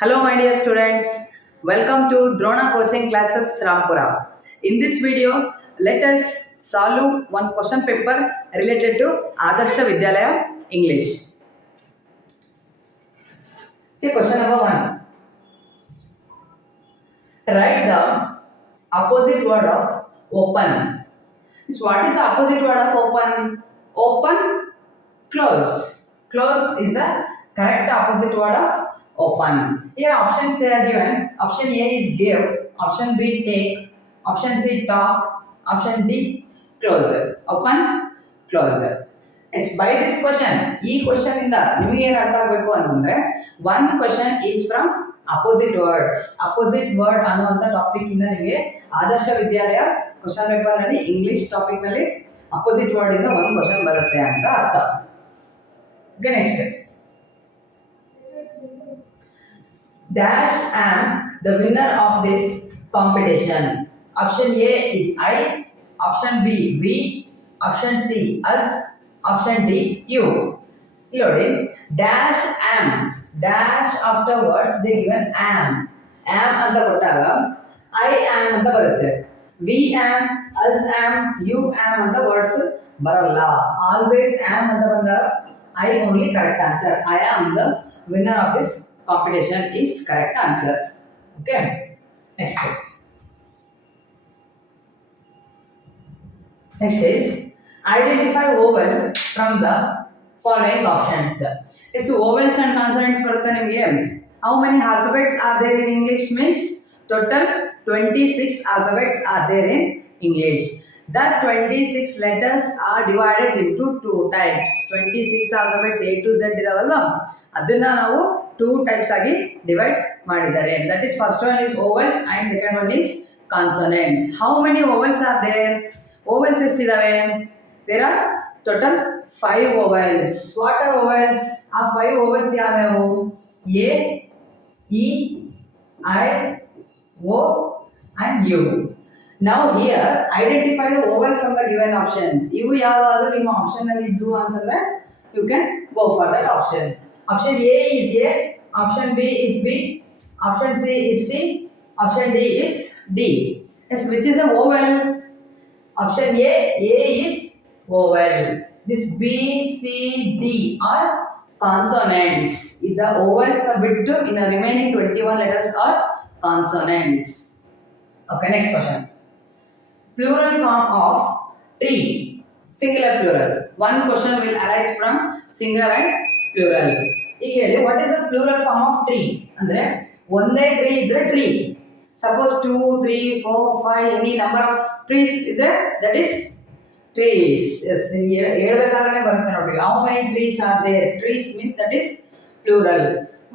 Hello my dear students, welcome to Drona Coaching Classes Rampura. In this video, let us solve one question paper related to Adarsha Vidyalaya English. Okay, question number 1. Write the opposite word of open. So what is the opposite word of open? Open, close. Close is the correct opposite word of open. Here options they are given. Option A is give, option B take, option C talk, option D closer. Open, closer. Yes, by this question, ಈ ಕ್ವಶನ್ ಇಂದ ನಿಮಗೆ ಏನು ಅರ್ಥ ಆಗಬೇಕು ಅಂತಂದ್ರೆ one question is from opposite words. Opposite word ಅನ್ನುವಂಥ topic ಇಂದ ನಿಮಗೆ ಆದರ್ಶ ವಿದ್ಯಾಲಯ ಕ್ವಶನ್ ಪೇಪರ್ ನಲ್ಲಿ ಇಂಗ್ಲಿಷ್ ಟಾಪಿಕ್ ನಲ್ಲಿ ಅಪೋಸಿಟ್ ವರ್ಡ್ ಇಂದ ಒಂದು ಕ್ವಶನ್ ಬರುತ್ತೆ ಅಂತ ಅರ್ಥ. Okay, next dash am the winner of this competition. Option A is I, option B we, option C us, option D you. Here dash am, dash afterwards they given am anta kottaga I am anta barutte. We am, us am, you am anta words baralla. Always am anta bandha I only correct answer. I am the winner of this competition is correct answer. Okay, next is identify vowel from the following options. So vowels and consonants ಬರುತ್ತೆ ನಿಮಗೆ. How many alphabets are there in English means total 26 alphabets are there in English. That 26 letters are divided into two types. 26 alphabets A to Z ಇದಾವಲ್ವಾ, ಅದನ್ನ ನಾವು two types ಆಗಿ ಡಿವೈಡ್ ಮಾಡಿದ್ದಾರೆ. That is first one is vowels and second one is consonants. How many vowels are there? Vowels ಎಷ್ಟಿದಾವೆ? There are total 5 vowels. What are vowels? ಆ 5 vowels ಯಾವ್ಯಾವು? A, E, I, O and U. Now here identify the vowel from the given options. ಇವು ಯಾವಾದರೂ ನಿಮ್ಮ ಆಪ್ಷನ್ ಅಲ್ಲಿ ಇದ್ದು ಅಂತಂದ್ರೆ you can go for that option. Option A is A, option B is B, option C is C, option D is D. Yes, which is a vowel? Option A is vowel. This B, C, D are consonants. The vowels are ಬಿಟ್ಟು in the remaining 21 letters are consonants. Okay, next question. Plural form of tree. Singular plural. One question will arise from singular and plural. ಈಗ ಹೇಳಿ what is the plural form of tree? ಅಂದ್ರೆ ಒಂದೇ ಟ್ರೀ ಇದ್ರೆ tree. Suppose 2, 3, 4, 5 any number of trees ಇದೆ, that is trees. Yes, ಹೇಳ್ಬೇಕಾದ್ರೆ ಬರುತ್ತೆ ನೋಡಿ. How many trees are there? Trees means that is plural.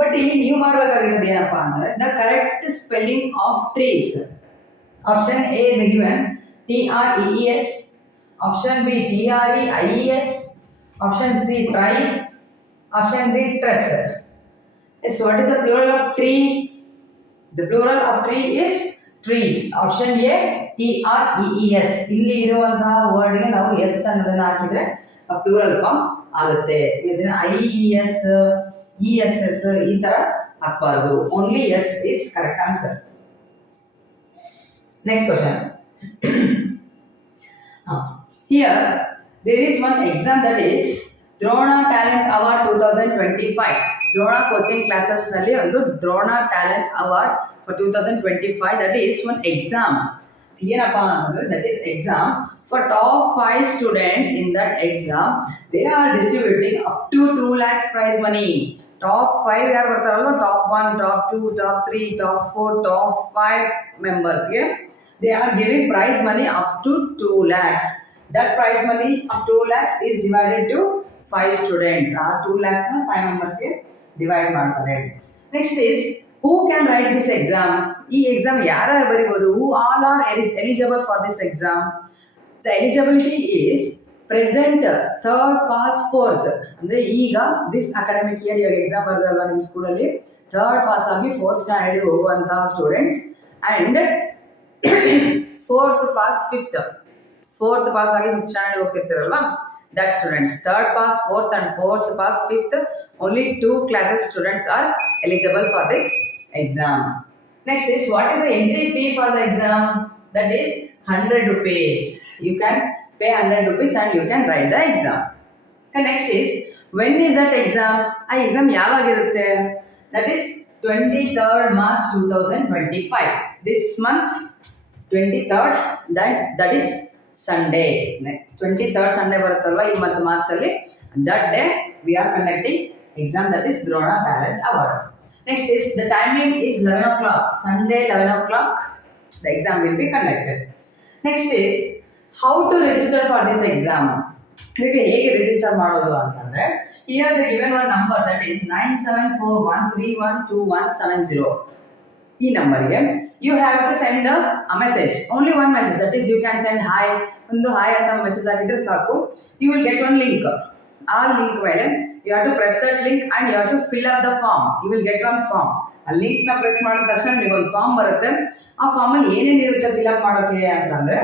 But ಇಲ್ಲಿ ನೀವು ಮಾಡಬೇಕಾಗಿರೋದು ಏನಪ್ಪಾ ಅಂದ್ರೆ the correct spelling of trees. Option A the given TREES, option B TREIES, option C try, option D tress. Yes, what is the plural of tree? The plural of tree is trees. Option A TREES. ಇಲ್ಲಿ ಇರುವಂತಹ ವರ್ಡ್ ಗೆ ನಾವು ಎಸ್ ಅನ್ನೋದನ್ನ ಹಾಕಿದ್ರೆ plural form ಆಗುತ್ತೆ. ಇದನ್ನ IES, ESS ಈ ತರ ಹಾಕಬಾರದು. Only S is correct answer. Next question. Here there is one exam, that is Drona Talent Award 2025. Drona Coaching Classes ನಲ್ಲಿ ಒಂದು Drona Talent Award for 2025, that is one exam. ಏನಪ್ಪ ಅಂತಂದ್ರೆ that is exam for top 5 students. In that exam they are distributing up to 2 lakhs prize money. Top 5 ಯಾರು ಬರ್ತಾರಲ್ವ, top 1, top 2, top 3, top 4, top 5 members ಗೆ they are giving prize money up to 2 lakhs. That prize money of 2 lakhs is divided to 5 students. 2 lakhs na 5 members ಗೆ divide ಮಾಡ್ತಾರೆ. Next is who can write this exam? ಈ exam ಯಾರು ಬರೀಬಹುದು? Who all are eligible for this exam? The eligibility is present, third pass, fourth. ಅಂದ್ರೆ ಈಗ this academic year ಇವಾಗ exam ಬರೆದಲ್ವಾ ನಿಮ್ಮ ಸ್ಕೂಲಲ್ಲಿ, ಥರ್ಡ್ ಪಾಸ್ ಆಗಿ ಫೋರ್ತ್ ಸ್ಟ್ಯಾಂಡರ್ಡ್ ಹೋಗುವಂತಹ students and fourth pass fifth, fourth pass ಆಗಿ ಫಿಫ್ತ್ ಸ್ಟ್ಯಾಂಡರ್ಡ್ ಹೋಗ್ತಿರ್ತಾರಲ್ವಾ, that students. Third pass, fourth and fourth pass, fifth, only 2 classes students are eligible for this exam. Next is, what is the entry fee for the exam? That is 100 rupees. You can pay 100 rupees and you can write the exam. And next is, when is that exam? ಆ exam ಯಾವಾಗಿರುತ್ತೆ? That is 23rd March 2025. This month 23rd, that is Sunday. 23rd Sunday ಬರುತ್ತಲ್ವಾ ಈ month March ಅಲ್ಲಿ, that day we are conducting exam, that is Drona Talent Award. Next is, the timing is 11 o'clock. Sunday 11 o'clock the exam will be conducted. Next is, how to register for this exam. ಇದಕ್ಕೆ ಹೇಗೆ ರಿಜಿಸ್ಟರ್ ಮಾಡೋದು ಅಂತಂದ್ರೆ, here the given one number, that is 9741312170. ಈ ನಂಬರ್ಗೆ you have to send a message, only one message, that is you can send hi, ಒಂದು hi ಅಂತ ಮೆಸೇಜ್ ಹಾಕಿದ್ರೆ ಸಾಕು. You will get one link. ಆ ಲಿಂಕ್ ಮೇಲೆ you have to press that link and you have to fill up the form. You will get one form. ಆ ಲಿಂಕ್ ನ ಪ್ರೆಸ್ ಮಾಡಿದ ತಕ್ಷಣ ನಿಮಗೆ ಒಂದು ಫಾರ್ಮ್ ಬರುತ್ತೆ. ಆ ಫಾರ್ಮ್ ಅಲ್ಲಿ ಏನೇನು ಇರುತ್ತೆ ಫಿಲ್ ಅಪ್ ಮಾಡೋಕೆ ಅಂತಂದ್ರೆ,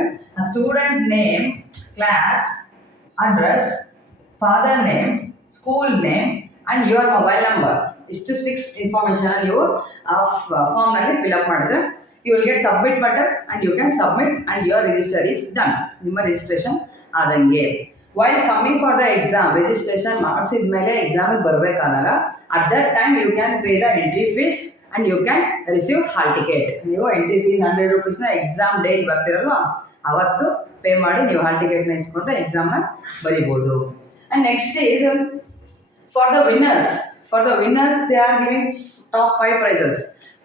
student name, class, address, father name, school name and your mobile number. ಇಷ್ಟು 6 ಇನ್ಫಾರ್ಮೇಷನ್ ನೀವು ಫಾರ್ಮ್ ನಲ್ಲಿ ಫಿಲ್ ಅಪ್ ಮಾಡಿದ್ರೆ you will get submit button and you can submit and your register is done. ನಿಮ್ಮ ರಿಜಿಸ್ಟ್ರೇಷನ್ ಆದಂಗೆ. While coming for the exam, registration ಮಾಡಿಸಿದ ಮೇಲೆ ಎಕ್ಸಾಮ್ ಬರಬೇಕಾದಾಗ at that time you can pay the entry fees and you can receive hall ticket. ನೀವು entry fees 100 ರೂಪೀಸ್ನ exam day ಬರ್ತಿರಲ್ವಾ ಅವತ್ತು pay ಮಾಡಿ ನೀವು ಹಾಲ್ ಟಿಕೆಟ್ನ ಇಸ್ಕೊಂಡು ಎಕ್ಸಾಮ್ನ ಬರೀಬೋದು. And next is for the winners they are giving top 5 prizes.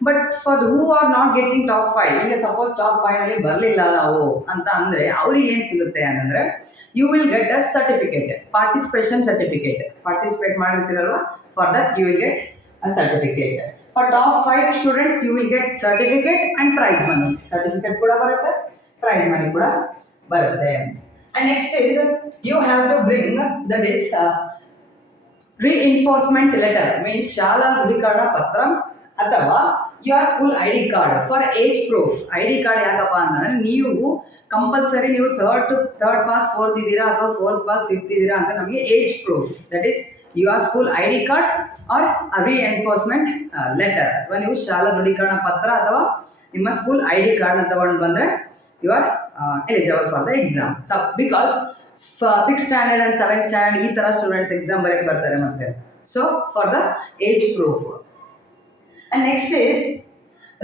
But for who are not getting top 5, ಈಗ ಸಪೋಸ್ ಟಾಪ್ 5 ಅಲ್ಲಿ ಬರಲಿಲ್ಲ ನಾವು ಅಂತ ಅಂದರೆ ಅವ್ರಿಗೆ ಏನು ಸಿಗುತ್ತೆ ಅಂತಂದರೆ, you will get a certificate, participation certificate. Participate ಮಾಡಿರ್ತೀರಲ್ವ, for that you will get a certificate. For top 5 students you will get certificate and prize money. Certificate ಕೂಡ ಬರುತ್ತೆ, ಪ್ರೈಸ್ ಮನಿ ಕೂಡ ಬರುತ್ತೆ. And next is, you have to bring that is reinforcement letter, means ಶಾಲಾ ದೃಢೀಕರಣ ಪತ್ರ ಅಥವಾ your school ID card for age proof. ID card ಯಾಕಪ್ಪ ಅಂತಂದರೆ, ನೀವು ಕಂಪಲ್ಸರಿ ನೀವು ಥರ್ಡ್ ಪಾಸ್ 4th ಇದ್ದೀರಾ ಅಥವಾ 4th ಪಾಸ್ 5th ಇದ್ದೀರಾ ಅಂತ ನಮಗೆ age proof, that is your school ID card or reinforcement letter, ಅಥವಾ ನೀವು ಶಾಲಾ ದೃಢೀಕರಣ ಪತ್ರ ಅಥವಾ ನಿಮ್ಮ ಸ್ಕೂಲ್ ID ಕಾರ್ಡ್ನ ತಗೊಂಡು ಬಂದರೆ you are eligible for the exam. Because 6th standard and 7th standard ಈ ಥರ ಸ್ಟೂಡೆಂಟ್ಸ್ ಎಕ್ಸಾಮ್ ಬರೆಯಕ್ಕೆ ಬರ್ತಾರೆ ಮತ್ತೆ. So for the age proof. And next is,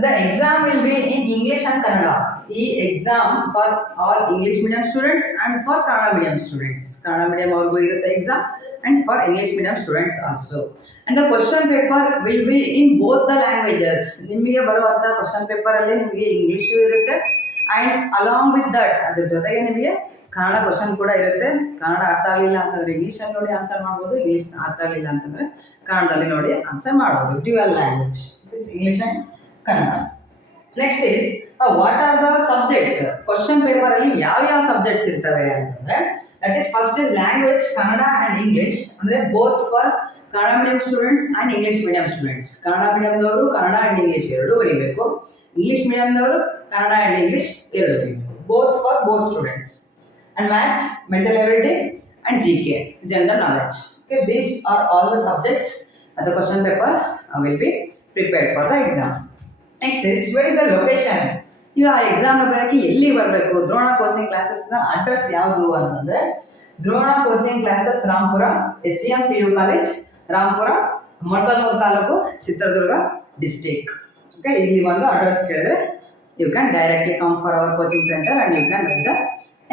the exam will be in English and Kannada. ಈ exam for all English medium students and for Kannada medium students. Kannada medium ಅವ್ರಿಗೂ ಇರುತ್ತೆ exam and for English medium students also. And the question paper will be in both the languages. ನಿಮಗೆ ಬರುವಂಥ ಕ್ವಶನ್ ಪೇಪರಲ್ಲಿ ನಿಮಗೆ ಇಂಗ್ಲೀಷು ಇರುತ್ತೆ and along with that ಅದ್ರ ಜೊತೆಗೆ ನಿಮಗೆ ಕನ್ನಡ ಕ್ವಶನ್ ಕೂಡ ಇರುತ್ತೆ. ಕನ್ನಡ ಅರ್ಥ ಆಗಲಿಲ್ಲ ಅಂತಂದರೆ ಇಂಗ್ಲೀಷಲ್ಲಿ ನೋಡಿ ಆನ್ಸರ್ ಮಾಡ್ಬೋದು, ಇಂಗ್ಲೀಷ್ ಅರ್ಥ ಆಗಲಿಲ್ಲ ಅಂತಂದರೆ ಕನ್ನಡದಲ್ಲಿ ನೋಡಿ ಆನ್ಸರ್ ಮಾಡ್ಬೋದು. Dual language, English and Kannada. Next is, what are the subjects. Question ಪೇಪರಲ್ಲಿ ಯಾವ್ಯಾವ ಸಬ್ಜೆಕ್ಟ್ಸ್ ಇರ್ತವೆ ಅಂತಂದರೆ, that is first is language, Kannada and English, ಅಂದರೆ both for Kannada medium students and English medium students. Kannada ಮೀಡಿಯಂದವರು ಕನ್ನಡ ಆ್ಯಂಡ್ ಇಂಗ್ಲೀಷ್ ಎರಡೂ ಬರೀಬೇಕು, ಇಂಗ್ಲೀಷ್ ಮೀಡಿಯಂದವರು ಕನ್ನಡ ಆ್ಯಂಡ್ ಇಂಗ್ಲೀಷ್ ಎರಡು ಬರೀಬೇಕು, both for both students. And maths, mental ability and GK, general knowledge. Okay, these are all the subjects that the question paper will be prepared for the exam. Next is, where is the location? You are exam ಬರೋಕ್ಕೆ ಎಲ್ಲಿ ಬರಬೇಕು? ದ್ರೋಣ ಕೋಚಿಂಗ್ ಕ್ಲಾಸಸ್ನ address ಯಾವುದು ಅಂತಂದರೆ, Drona coaching classes Rampur, STM PU college, Rampur, Molakalmuru taluk, Chitradurga district. Okay, ಇಲ್ಲಿ ಒಂದು address ಕೇಳಿದ್ರೆ you can directly come for our coaching centre and you can write the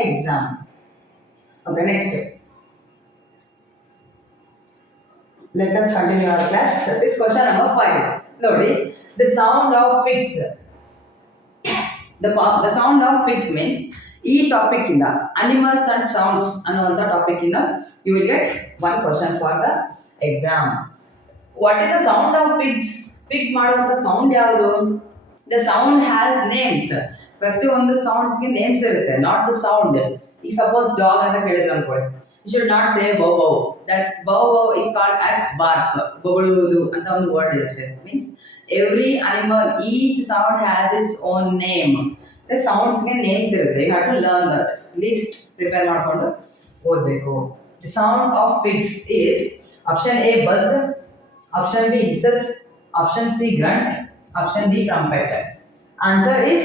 exam. Okay, next. Let us continue our class. This question number 5. Lodi, the sound of pigs. The sound of pigs means ಈ topic ಇಂದ animals and sounds ಅನ್ನುವಂಥ topic ಇಂದ you will get one question for the exam. What is the sound of pigs? Pig ಮಾಡುವಂಥ sound ಯಾವುದು? The sound has names. ಪ್ರತಿಯೊಂದು ಸೌಂಡ್ಸ್ಗೆ names ಇರುತ್ತೆ, not the sound. ಈಗ ಸಪೋಸ್ ಡಾಗ್ ಅಂತ ಕೇಳಿದ್ರೆ ಅನ್ಕೊಳ್ಳಿ, you should not say bow bow. That bow bow is called as bark, ಬೊಗಳುವುದು ಅಂತ ಒಂದು ವರ್ಡ್ ಇರುತ್ತೆ. Means every animal, each sound has its own name. ಸೌಂಡ್ಸ್ಗೆ ನೇಮ್ಸ್ ಇರುತ್ತೆ, you have to learn that. List prepare ಮಾಡಿಕೊಂಡು ಓದಬೇಕು. The sound of pigs is option A buzz, option B hisses, option C grunt, Option D, trumpet. Answer is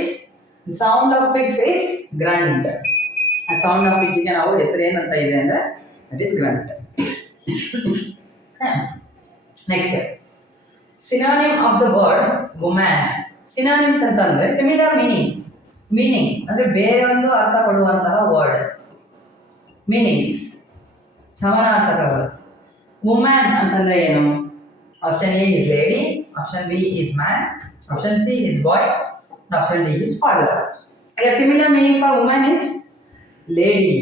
the sound of pigs is grunt. A sound of pig ಗೆ ನಾವು ಹೆಸರು ಏನಂತ ಇದೆ ಅಂದ್ರೆ that is grunt. Next, synonym of the word woman. Synonyms ಅಂತಂದ್ರೆ similar meaning ಅಂದ್ರೆ ಬೇರೆ ಒಂದು ಅರ್ಥ ಕೊಡುವಂತಹ ವರ್ಡ್. ಮೀನಿಂಗ್ಸ್ ಸಮಾನಾರ್ಥಕಗಳು. ವುಮ್ಯಾನ್ ಅಂತಂದ್ರೆ ಏನು? Option A is lady, option B is man, option C is boy, option D is father. ಈಗ similar meaning for woman is lady.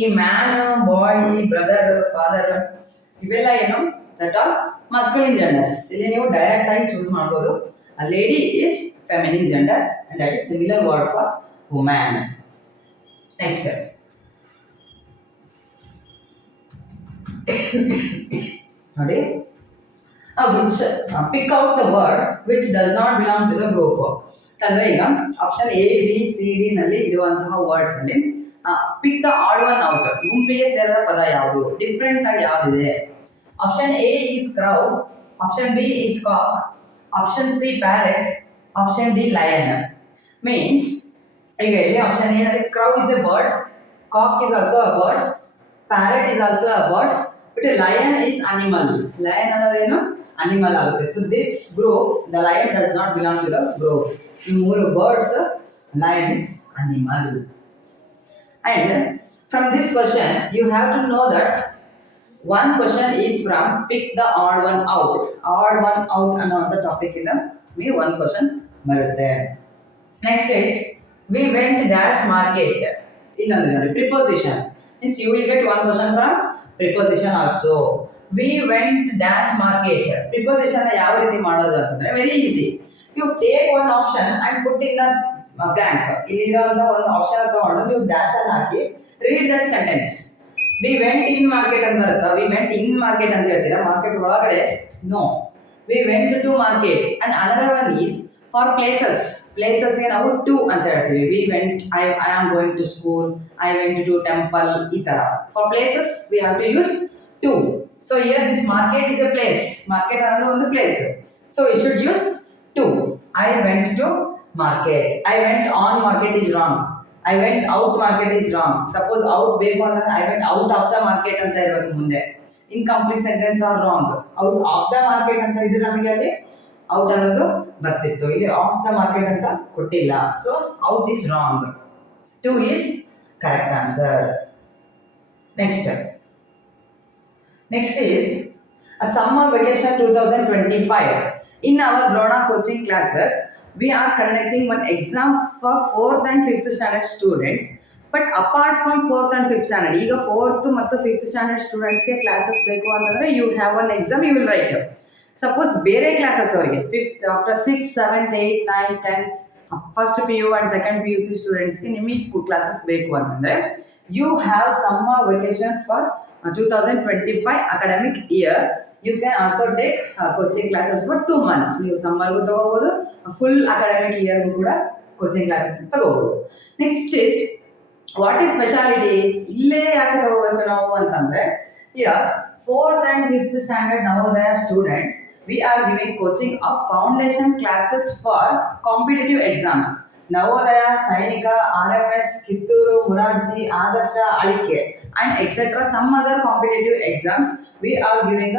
ಈ ಮ್ಯಾನ್, ಬಾಯ್, ಬ್ರದರ್, ಫಾದರ್ ಇವೆಲ್ಲ ಏನು? That are masculine genders. ಇಲ್ಲಿ ನೀವು ಡೈರೆಕ್ಟ್ ಆಗಿ ಚೂಸ್ ಮಾಡ್ಬೋದು. A lady is feminine gender and that is similar word for woman. Next. Ready? Pick out the word which does not belong to the group. ಅಂದ್ರೆ ಈಗ option A B C D ನಲ್ಲಿ ಇರುವಂತಹ words ಅಲ್ಲಿ pick the odd one out. ಗುಂಪಿಗೆ ಸೇರಿದ ಪದ ಯಾವುದು? Different ಆಗಿ ಯಾವ್ದಿದೆ? Option A is crow, option B is cock, option C parrot, option D lion. Means ಈಗ ಇಲ್ಲಿ ಆಪ್ಷನ್ ಎ ನಲ್ಲಿ crow is a bird, cock is also a bird, parrot is also a bird, but lion is animal. Lion ಅನ್ನೋದೇನು? Animal ಆಗುತ್ತೆ. So this group the lion does not belong to the group. ಈ ಮೂರು birds, lion is animal. And from this question you have to know that one question is from pick the odd one out. Odd one out ಅನ್ನೋ ಟಾಪಿಕ್ ಇಂದ me one question ಬರುತ್ತೆ. Next is we went dash market. ಇನ್ನೊಂದು ನೋಡಿ preposition. Means you will get one question from preposition also. We went dash market. Preposition ಯಾವ ರೀತಿ ಮಾಡೋದು ಅಂತಂದ್ರೆ very easy. You take one option and put in the blank. ಇಲ್ಲಿರುವಂತ ಒಂದು ಆಪ್ಷನ್ ತಗೊಂಡು ನೀವು ಡ್ಯಾಶ್ ಅಲ್ಲಿ ಹಾಕಿ read that sentence. We went in market ಅಂತ ಬರುತ್ತಾ? We went in market ಅಂತ ಹೇಳ್ತೀರಾ? ಮಾರ್ಕೆಟ್ ಒಳಗಡೆ? No. We went to market. And another one is for places. Places ಗೆ ನಾವು to ಅಂತ ಹೇಳ್ತೀವಿ. We went, I am going to school, I went to temple, ಈ ತರ. For places we have to use to. So here this market is a place. Market ಅನ್ನೋದು ಒಂದು place. So we should use to. I went to market. I went on market is wrong. I went out market is wrong. Suppose out ಬೇಕು ಅಂದ್ರೆ I went out of the market ಅಂತ ಇರಬೇಕು ಮುಂದೆ. Incomplete sentence are wrong. Out of the market ಅಂತ ಇದ್ರೆ ನಮಗೆ ಅಲ್ಲಿ out ಅನ್ನೋದು ಬರ್ತಿತ್ತು. ಇಲ್ಲಿ off the market ಅಂತ ಕೊಟ್ಟಿಲ್ಲ. So out is wrong. 2 is correct answer. Next is a summer vacation 2025. In our Drona coaching classes we are conducting one exam for 4th and 5th standard students. But apart from 4th and 5th standard, ಈಗ 4th ಮತ್ತು 5th standard students ಗೆ ಕ್ಲಾಸಸ್ ಬೇಕು ಅಂತಂದ್ರೆ you have one exam you will write. Suppose ಬೇರೆ ಕ್ಲಾಸಸ್ ಅವರಿಗೆ 5th after 6th 7th 8th 9th 10th first PU and second PUC students ಗೆ ನಿಮಗೆ ಕ್ಲಾಸಸ್ ಬೇಕು ಅಂತಂದ್ರೆ you have summer vacation for 2025 academic year. You can also take coaching classes for 2 months. ನೀವು ಸಮ್ಮರ್ಗೂ ತಗೋಬಹುದು, full academic ಇಯರ್ಗೂ ಕೂಡ ಕೋಚಿಂಗ್ ಕ್ಲಾಸಸ್ ತಗೋಬಹುದು. Next is what is speciality? ಇಲ್ಲೇ ಯಾಕೆ ತಗೋಬೇಕು ನಾವು ಅಂತಂದ್ರೆ ಈಗ 4th and 5th standard Navodaya students we are giving coaching of foundation classes for competitive exams. Navodaya, Sainik, RMS, Kittur, Morarji, Adarsh, Alike and etc. some other competitive exams we are giving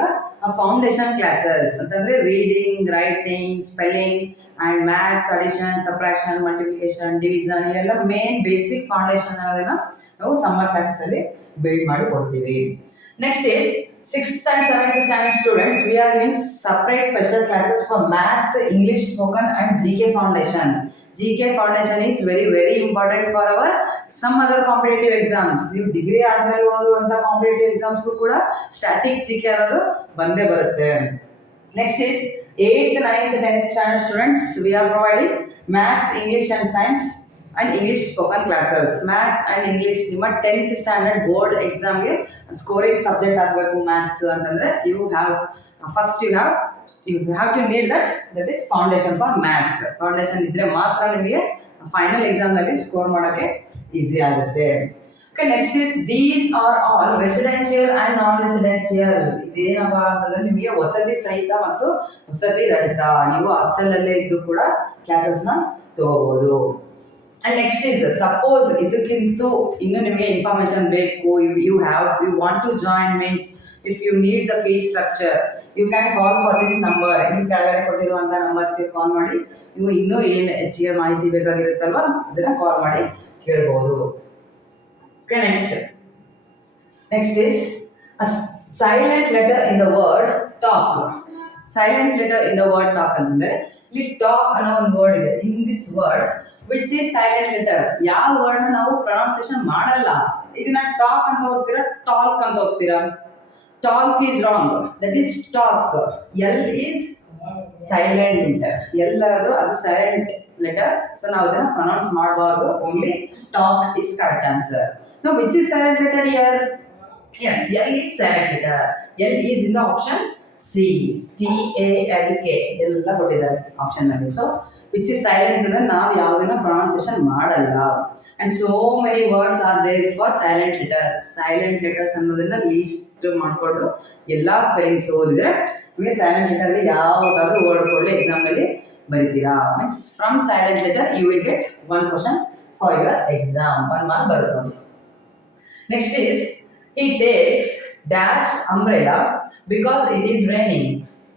a foundation classes ಅಂತಂದ್ರೆ reading, writing, spelling and maths, addition, subtraction, multiplication, division ಇವೆಲ್ಲ main basic foundation ಅನ್ನೋದನ್ನ ನಾವು summer classes ಅಲ್ಲಿ ಬಿಲ್ಡ್ ಮಾಡಿ ಕೊಡ್ತೀವಿ. Next is 6th and 7th standard students we are giving separate special classes for maths, English spoken and GK foundation. GK foundation is very important for our some other competitive exams. ನೀವು ಡಿಗ್ರಿ ಆದ್ಮೇಲೆ ಓದುವಂತ ಕಾಂಪಿಟೇಟಿವ್ ಎಕ್ಸಾಮ್ಸ್ಗೂ ಕೂಡ static GK ಅನ್ನೋದು ಬಂದೇ ಬರುತ್ತೆ. Next is 8th, 9th, 10th standard students we are providing maths, English and science and English spoken classes. Maths and English ನಿಮ್ಮ 10th standard board exam ಗೆ ಸ್ಕೋರಿಂಗ್ ಸಬ್ಜೆಕ್ಟ್ ಆಗಬೇಕು maths ಅಂತಂದ್ರೆ you have to need that is foundation for maths. Foundation ಇದ್ರೆ ಮಾತ್ರ ನಿಮಗೆ final exam ನಲ್ಲಿ ಸ್ಕೋರ್ ಮಾಡೋಕೆ ಈಸಿ ಆಗುತ್ತೆ. Okay, next is these are all residential and non-residential. ಇದೇನಪ್ಪ ಅಂತಂದ್ರೆ ನಿಮಗೆ ವಸತಿ ಸಹಿತ ಮತ್ತು ವಸತಿ ರಹಿತ. ನೀವು ಹಾಸ್ಟೆಲಲ್ಲೇ ಇದ್ದು ಕೂಡ ಕ್ಲಾಸಸ್ನ ತಗೋಬಹುದು. ಅಂಡ್ ನೆಕ್ಸ್ಟ್ ಇಸ್ ಸಪೋಸ್ ಇದಕ್ಕಿಂತ ಇನ್ನೂ ನಿಮಗೆ ಇನ್ಫಾರ್ಮೇಶನ್ ಬೇಕು, you want to join means if you need the fees structure you can call for this number. ನೀವು ಕೆಳಗಡೆ ಕೊಟ್ಟಿರುವಂಥ ನಂಬರ್ಸ್ಗೆ ಕಾಲ್ ಮಾಡಿ ನೀವು ಇನ್ನೂ ಏನು ಹೆಚ್ಚಿಗೆ ಮಾಹಿತಿ ಬೇಕಾಗಿರುತ್ತಲ್ವ ಅದನ್ನು ಕಾಲ್ ಮಾಡಿ ಕೇಳ್ಬೋದು. Okay, next is a silent letter in the word talk. Silent letter in the word talk ಅಂದ್ರೆ ಇಲ್ಲಿ talk ಅನ್ನೋ ಒಂದು ವರ್ಡ್ ಇದೆ. In this word which is silent letter, ಯಾವ ವರ್ಡ್ನ ನಾವು ಪ್ರೊನೌನ್ಸಿಯೇಷನ್ ಮಾಡಲ್ಲ. ಇದನ್ನ ಟಾಕ್ ಅಂತ ಹೋಗ್ತೀರಾ, ಟಾಲ್ಕ್ ಅಂತ ಹೋಗ್ತೀರಾ. Talk is wrong, that is talk. L is silent, ಎಲ್ಲರದು ಅದು ಸೈಲೆಂಟ್ ಲೆಟರ್, ಸೊ ನಾವು ಅದನ್ನ ಪ್ರೊನೌನ್ಸ್ ಮಾಡಬಾರ್ದು. Only talk is correct answer. Now, which is silent letter here? Yes, L is silent letter. L is in the option C. TALK. ಎಲ್ಲ ಕೊಟ್ಟಿದ್ದಾರೆ ಆಪ್ಷನ್ ನಲ್ಲಿ. So which is silent ಅಂದ್ರೆ ನಾವು ಯಾವುದನ್ನ ಪ್ರೊನೌನ್ಸಿಯೇಷನ್ ಮಾಡಲ್ಲ. And so many words are there for silent letters. Silent letters ಅನ್ನೋದನ್ನ list ಮಾಡಿಕೊಂಡು ಎಲ್ಲ ಸ್ಪೆಲ್ಲಿಂಗ್ಸ್ ಓದಿದ್ರೆ ನಿಮಗೆ ಸೈಲೆಂಟ್ ಲೆಟರ್ ಯಾವುದಾದ್ರೂ ವರ್ಡ್ ಕೊಡಲಿ ಎಕ್ಸಾಮ್ ನಲ್ಲಿ ಬರೀತೀರಾ. Means from silent letter you will get 1 question for your exam. 1 mark ಬರುತ್ತೆ ನೋಡಿ. Next is, he takes dash umbrella because it is raining.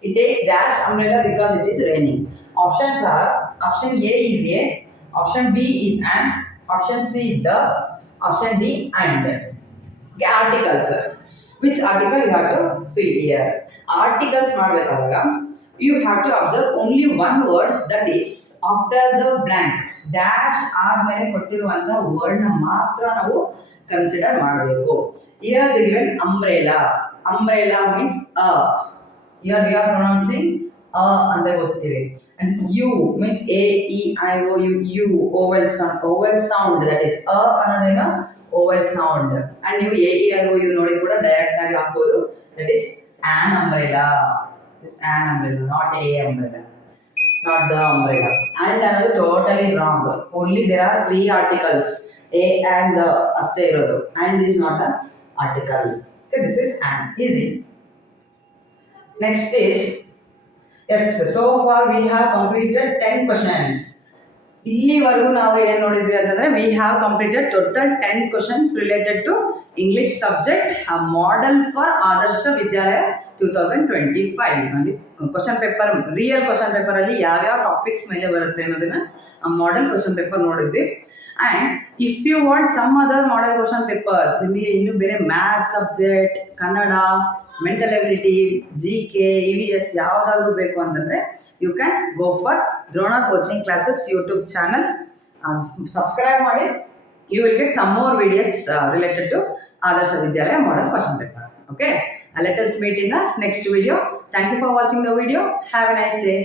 He takes dash umbrella because it is raining. Options are, option A is A, option B is an, option C the, option D and. Okay, articles. Which article you have to fill here? Articles ಮಾಡಬೇಕಾದಾಗ you have to observe only one word, that is after the blank dash ಆದ್ಮೇಲೆ ಕೊಟ್ಟಿರುವಂತ ವರ್ಡ್ ನ ಮಾತ್ರ ನಾವು ಕನ್ಸಿಡರ್ ಮಾಡಬೇಕು. Here the given umbrella. Umbrella means a. Here we are pronouncing a ಅಂತ ಗೊತ್ತಿದೆ. And this U means A E I O U, U vowel sound, that is a ಅನ್ನೋದೇನು vowel sound. And ನೀವು A E I O U ನೋಡಿ ಕೂಡ ಡೈರೆಕ್ಟ್ ಆಗಿ ಹಾಕಬಹುದು, that is an umbrella. This an umbrella, not a umbrella, not the umbrella. And another totally wrong. Only there are 3 articles, a and the ಅಷ್ಟೇ ಇರೋದು, and is not an article. Okay, this is an, easy. Next is, yes, so far we have completed 10 questions. ಇಲ್ಲಿವರೆಗೂ ನಾವು ಏನು ನೋಡಿದ್ವಿ ಅಂತಂದ್ರೆ we have completed total 10 questions related to English subject, a model for ಆದರ್ಶ ವಿದ್ಯಾಲಯ 2025 ನಲ್ಲಿ question paper, real question paper ಅಲ್ಲಿ ಯಾವ್ಯಾವ topics ಮೇಲೆ ಬರುತ್ತೆ ಅನ್ನೋದನ್ನ ಆ ಮಾಡೆಲ್ ಕ್ವಶನ್ ಪೇಪರ್ ನೋಡಿದ್ವಿ. And if you want some other model question papers, ನಿಮಗೆ ಇನ್ನೂ ಬೇರೆ maths subject, Kannada, mental ability, GK, EVS ಯಾವುದಾದ್ರೂ ಬೇಕು ಅಂತಂದರೆ you can go for Drona coaching classes YouTube channel. Subscribe ಮಾಡಿ, you will get some more videos related to Adarsha Vidyalaya model question paper. Okay, let us meet in the next video. Thank you for watching the video. Have a nice day.